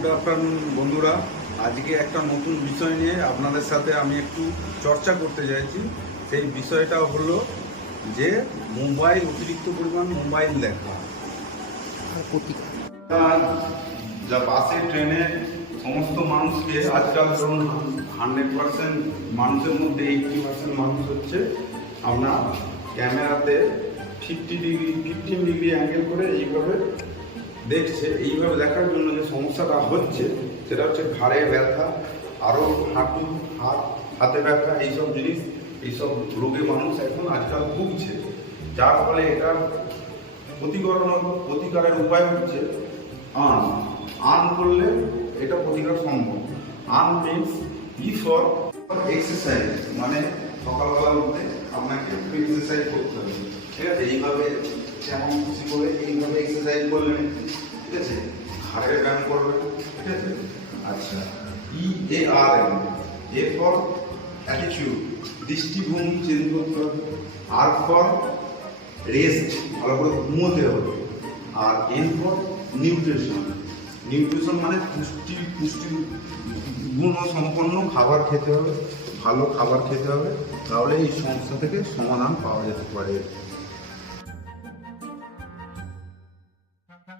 Good afternoon বন্ধুরা, আজকে একটা নতুন বিষয় নিয়ে আপনাদের সাথে আমি একটু চর্চা করতে চাইছি। সেই বিষয়টা হলো যে অতিরিক্ত পরিমাণ মোবাইল দেখা যা বাসে ট্রেনে সমস্ত মানুষকে আজকাল ধরুন 100% মানুষের মধ্যে 80% মানুষ হচ্ছে আপনার ক্যামেরাতে 15 ডিগ্রি অ্যাঙ্গেল করে এইভাবে দেখছে। এইভাবে দেখার জন্য যে সমস্যাটা হচ্ছে সেটা হচ্ছে ঘাড়ে ব্যথা, আরও হাতে ব্যথা, এইসব জিনিস, এইসব রোগে মানুষ এখন আজকাল ভুগছে। যার ফলে এটার প্রতিকারের উপায় হচ্ছে আর্ন করলে এটা প্রতিকার সম্ভব। আর্ন মিনস ফর এক্সারসাইজ, মানে সকালবেলার মধ্যে আপনাকে একটু এক্সারসাইজ করতে হবে, ঠিক আছে? এইভাবে যেমন খুশি করে এইভাবে এক্সারসাইজ করলেন, ঠিক আছে? ঘাড়ের ব্যায়াম করবেন, ঠিক আছে? আচ্ছা, EARM, এ ফর অ্যাটিটিউড, দৃষ্টিভঙ্গি চেঞ্জ করতে হবে। আর ফর রেস্ট, ভালো করে ঘুমোতে হবে। আর এন ফর নিউট্রিশন, নিউট্রিশন মানে পুষ্টি গুণ সম্পন্ন খাবার খেতে হবে, ভালো খাবার খেতে হবে, তাহলে এই সমস্যা থেকে সমাধান পাওয়া যেতে পারে।